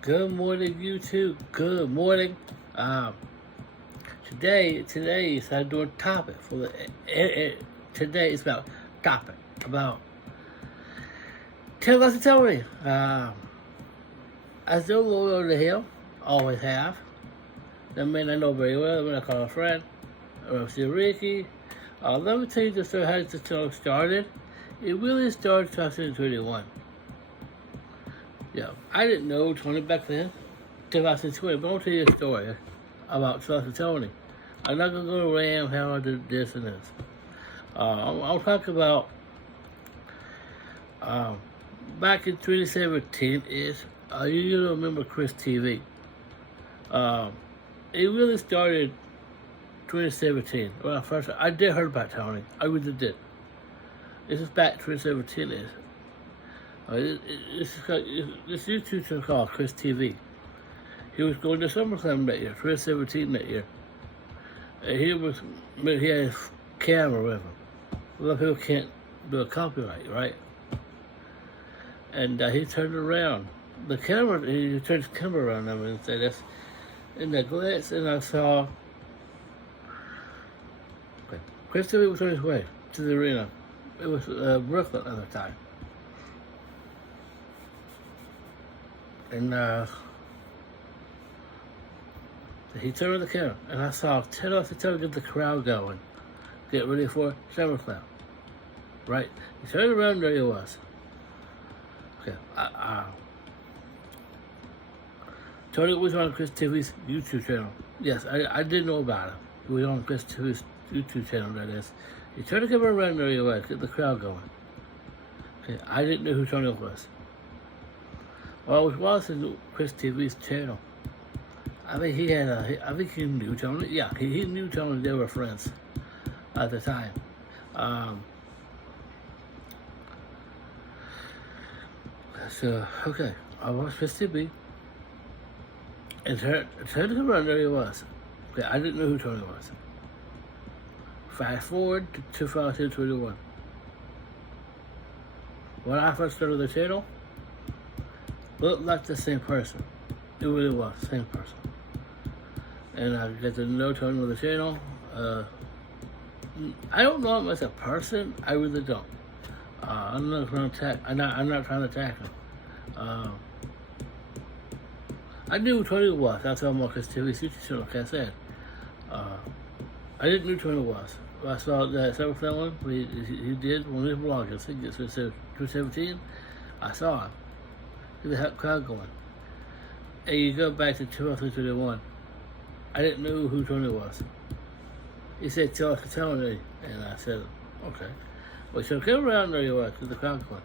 Good morning, YouTube. Good morning. Um, today is I'm doing topic for today is about topic about tell us to tell me. I still live over the hill, always have. The man I know very well, the man I call a friend, Mr. Ricky. Let me tell you the story how the show started. It really started 2021. Yeah, I didn't know Tony back then. 2020, but I'll tell you a story about Trust and Tony. I'm not gonna go to Ram how I did this and this. I'll talk about back in 2017 is you remember Chris TV. It really started 2017. Well, first I did heard about Tony. I really did. This is back 2017 is. This YouTube channel called Chris TV. He was going to SummerSlam that year, 2017 that year. And he had his camera with him. A lot of people can't do a copyright, right? And he turned around. He turned his camera around and said, "That's in the glance," and I saw Chris TV was on his way to the arena. It was Brooklyn at the time. And he turned the camera, and I saw Ted off the toe get the crowd going, get ready for SummerSlam. Right? He turned around, there he was. Okay. Tony was on Chris TV's YouTube channel. Yes, I did know about him. He was on Chris TV's YouTube channel, that is. He turned the camera around, there he was, get the crowd going. Okay, I didn't know who Tony was. Well, I was watching Chris TV's channel. I think he knew Tony. Yeah, he knew Tony. They were friends at the time. So, okay, I watched Chris TV. And turned him around, there he was. Okay, I didn't know who Tony was. Fast forward to 2021. When I first started the channel, looked like the same person. It really was, same person. And I get to know Tony with the channel. I don't know him as a person. I really don't. I'm not trying to attack. I'm not trying to attack him. I knew who Tony was. That's how much his TV YouTube channel, like I said. I didn't know who Tony was. I saw that SummerSlam one. He did one of his vlogs. I think it's 2017. I saw him. He had the crowd going. And you go back to 2021. I didn't know who Tony was. He said, "Tell me," and I said, "Okay." Well, so came around, there he was, with the crowd going.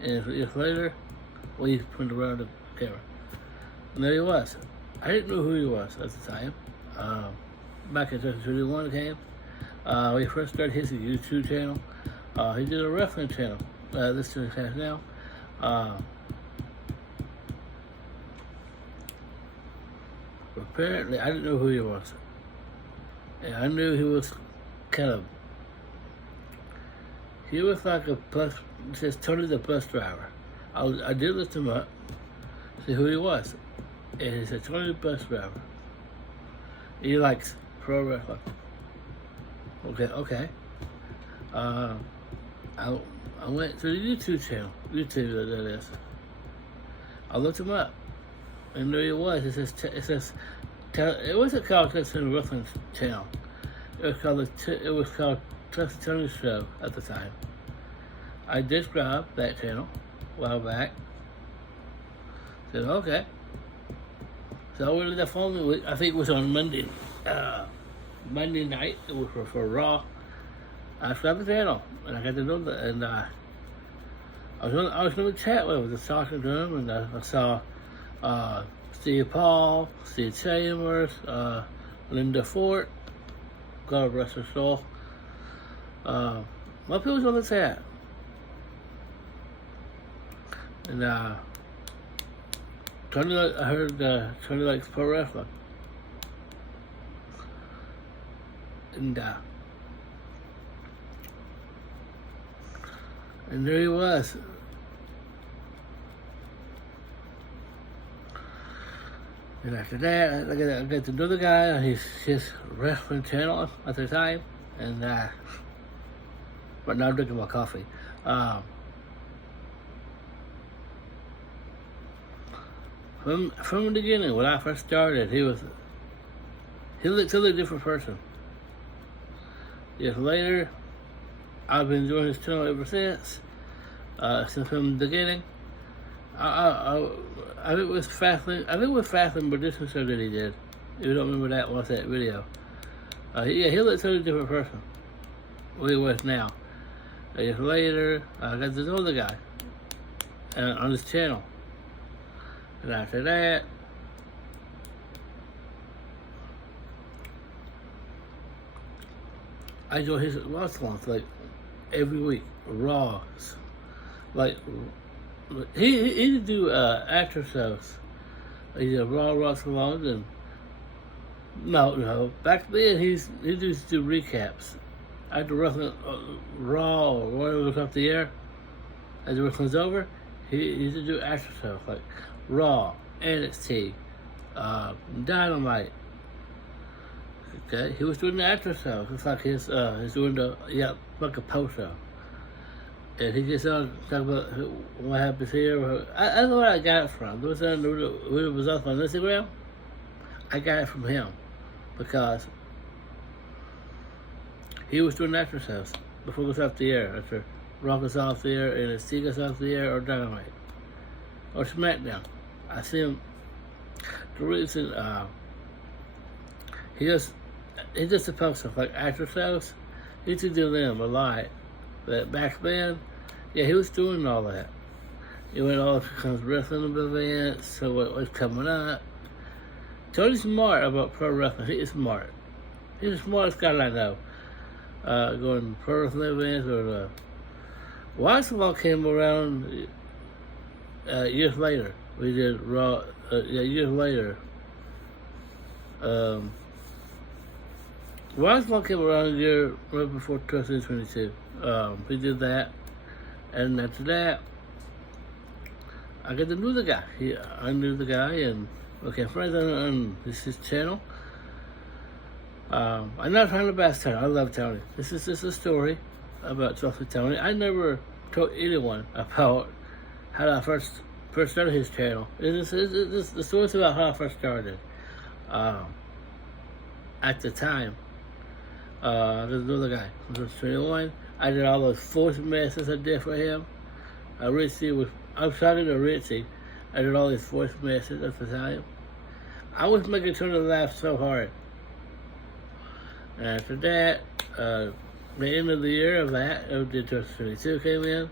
And years later, he turned around the camera. And there he was. I didn't know who he was at the time. Back in 2021 came. When he first started his YouTube channel, he did a wrestling channel. This channel he has now. Apparently, I didn't know who he was. And I knew he was he was like a bus, it says Tony the bus driver. I did look him up, see who he was. And he said, Tony the bus driver. He likes pro wrestling. Okay. I went to the YouTube channel, YouTube that is. I looked him up. And there he was. It wasn't called Tony Wrestling Channel. It was called Trust Tony Show at the time. I just grabbed that channel a while back. Said okay. So I went to the phone. I think it was on Monday night. It was for Raw. I grabbed the channel and I got to know that. And I was going to chat with him, just talking to him, and I saw. Steve Paul, Steve Chambers, Linda Fort, God rest her soul. What people was on the chat? And Tony, I heard Tony likes pro wrestling. And there he was. And after that, I got another guy on his wrestling channel at the time, and but now I'm drinking my coffee. From the beginning, when I first started, he looked totally different person. Years later, I've been doing his channel ever since from the beginning. I think it was Fastlane Productions Show that he did. If you don't remember that, watch that video. He looks totally different person. What he was now. Years later, I got this other guy on his channel. And after that, I enjoy his watch alongs like every week. Raws. Like, he do after shows. He did Raw watch alongs and no. Back then he used to do recaps. After wrestling Raw or whatever was up the air, as the wrestling's over, he used to do after shows like Raw, NXT, Dynamite. Okay, he was doing the after show. It's like he's doing like a post show. And he just talking about what happens here. I don't know where I got it from. There was it was up on Instagram. I got it from him because he was doing after shows before it was off the air. After Raw was off the air, NXT goes off the air, or Dynamite, or SmackDown. I see him. The reason he just a post like after shows. He used to do them a lot. But back then, yeah, he was doing all that. He went all kinds of wrestling events, so what was coming up. Tony's smart about pro wrestling. He is smart. He's the smartest guy I know. Going to pro wrestling events or Watchable came around years later. We did Raw, years later. Watchable came around a year right before 2022. We did that, and after that, I got to know the guy. I knew the guy, and became friends on his channel. I'm not trying to bash Tony. I love Tony. This is just a story about talking to Tony. I never told anyone about how I first started his channel. The story's about how I first started. At the time, there's another guy. I was 21. I did all those voice messages I did for him. I was talking to Richie. I did all these voice messages at the time. I was making Tony laugh so hard. And after that, the end of the year of that, 2022 came in.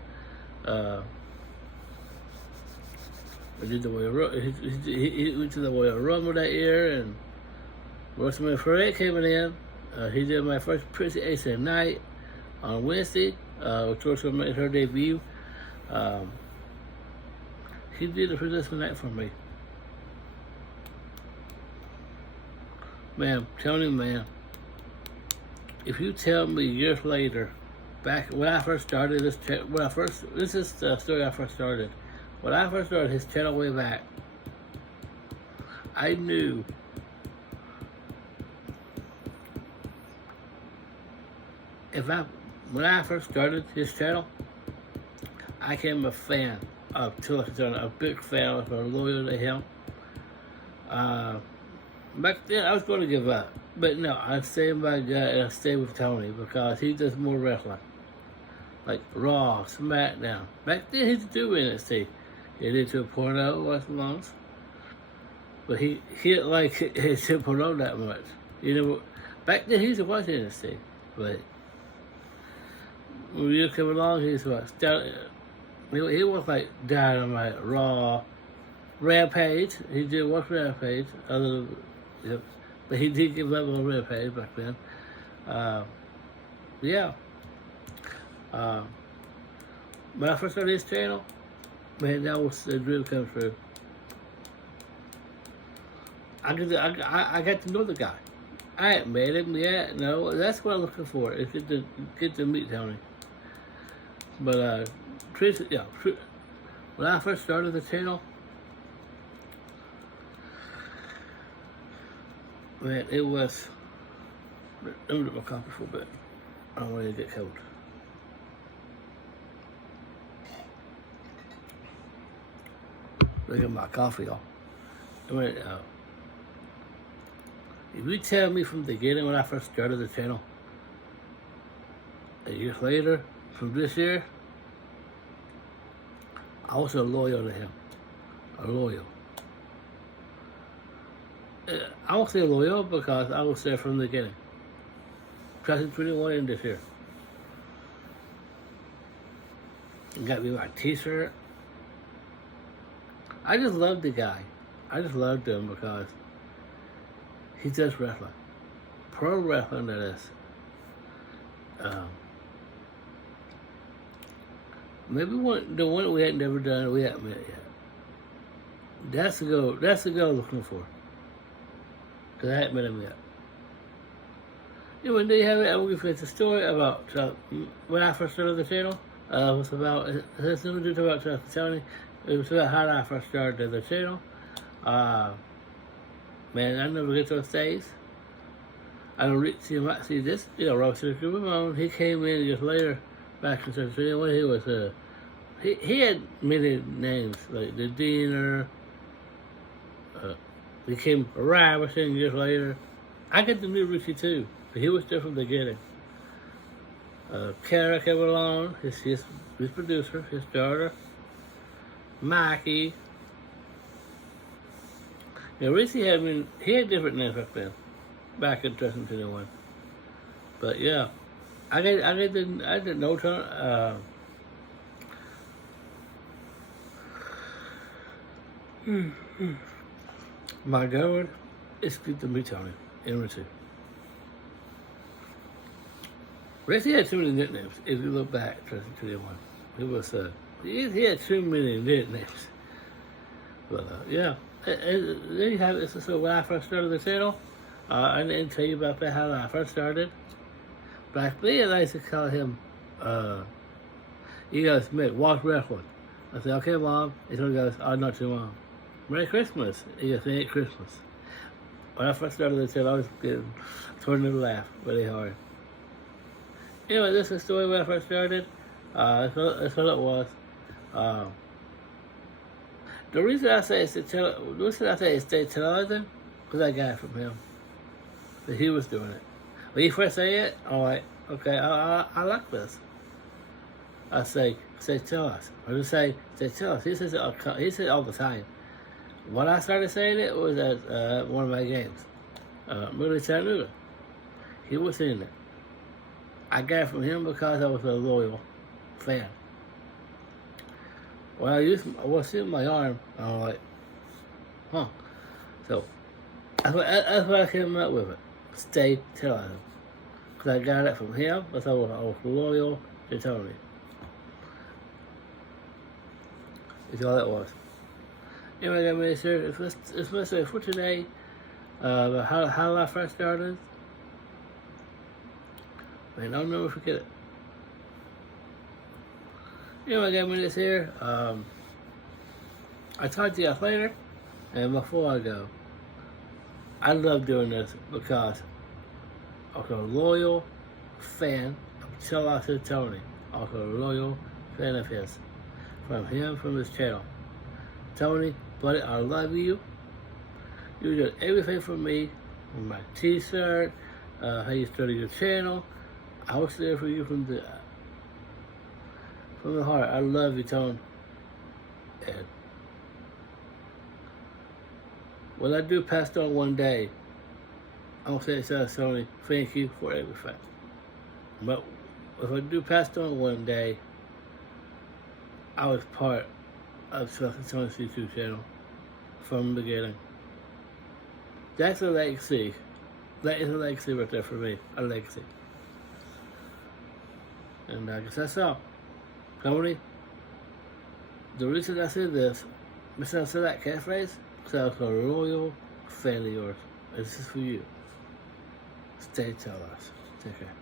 We did the Royal he went to the Royal Rumble that year, and Rosamund Ferret came in. He did my first appreciation night on Wednesday, which also made her debut. He did the appreciation night for me. Man, Tony, man, if you tell me years later, back when I first started this is the story I first started. When I first started his channel way back, I knew when I first started his channel, I became a fan of Tony, a big fan, I was loyal to him. Back then, I was going to give up, but no, I stayed with my gut and I stayed with Tony because he does more wrestling, like Raw, SmackDown. Back then, he did do NXT. He did 2.0 watch alongs, but he didn't like his 2.0 that much. You know, back then he used to watch NXT, but when you come along, he was like Dynamite, Raw, Rampage. He did watch Rampage, but he did give up on Rampage back then. When I first started his channel, man, that was the dream come true. I got to know the guy. I ain't met him yet. No, that's what I'm looking for. Is get to meet Tony. But when I first started the channel, Man, it was. Let me get my coffee for a bit. I don't want it to get cold. Look at my coffee, y'all. I mean, if you tell me from the beginning when I first started the channel, a year later, from this year, I was loyal to him. Loyal. I won't say loyal because I was there from the beginning. 2021 in this year. Got me my t-shirt. I just loved the guy. I just loved him because he's just wrestling. Pro wrestling, that is. Maybe the one we had never done, we hadn't met yet. That's the goal I'm looking for. Because I hadn't met him yet. You know, there you have it. I'm going to finish the story about when I first started the channel. It was about, it has nothing to do about Tony. It was about how I first started the channel. Man, I never get those days. I don't see this, you know, Rob Ramon. He came in just later, back in 2021. He was, he had many names, like the Diener, became a Robinson years later. I get to know Richie too, but he was there from the beginning. Kara came along, his producer, his daughter, Mikey. Now Richie he had different names back in 2021. But yeah, I didn't know Tony. My God, it's good to meet Tony and Richie. Richie had too many nicknames. If you look back, 2021, it was he had too many nicknames. But yeah, there you have it. So when I first started the channel, I didn't tell you about that how I first started. Back then, I used to call him. He goes, "Mick, watch wrestling." I said, "Okay, Mom." And he goes, "Oh, not your mom." Merry Christmas. He goes, "Merry Christmas." When I first started the channel, I was getting turned to laugh really hard. Anyway, this is the story when I first started. That's what it was. The reason I say it's stay television, because I got it from him. That he was doing it. When he first said it, I'm like, okay, I like this. I say tell us. Or just say tell us. He says it all the time. When I started saying it was at one of my games. Really Chattanooga. He was in it. I got it from him because I was a loyal fan. When I was in my arm, I was like, huh. So, that's why I came up with it. Stay television. Because I got it from him, because I was loyal to Tony. That's all it was. Anyway, I got me here. It's mostly for today. About how I first started. Man, I'll never forget it. Anyway, I got me this here. I talk to you guys later. And before I go, I love doing this because I'm a loyal fan of Chelsea Tony. Also a loyal fan of his. From his channel. Tony, buddy, I love you. You did everything for me. With my t-shirt, how you started your channel. I was there for you from the heart. I love you, Tony. And when I do pass on one day, I'm going to say, Tony, thank you for everything. But if I do pass on one day, I was part of Tony's YouTube channel from the beginning. That's a legacy. That is a legacy right there for me. A legacy. And I guess that's all. Tony, the reason I said this, besides that catchphrase, because I was a loyal fan of yours. This is for you. Stay tell us. Take care.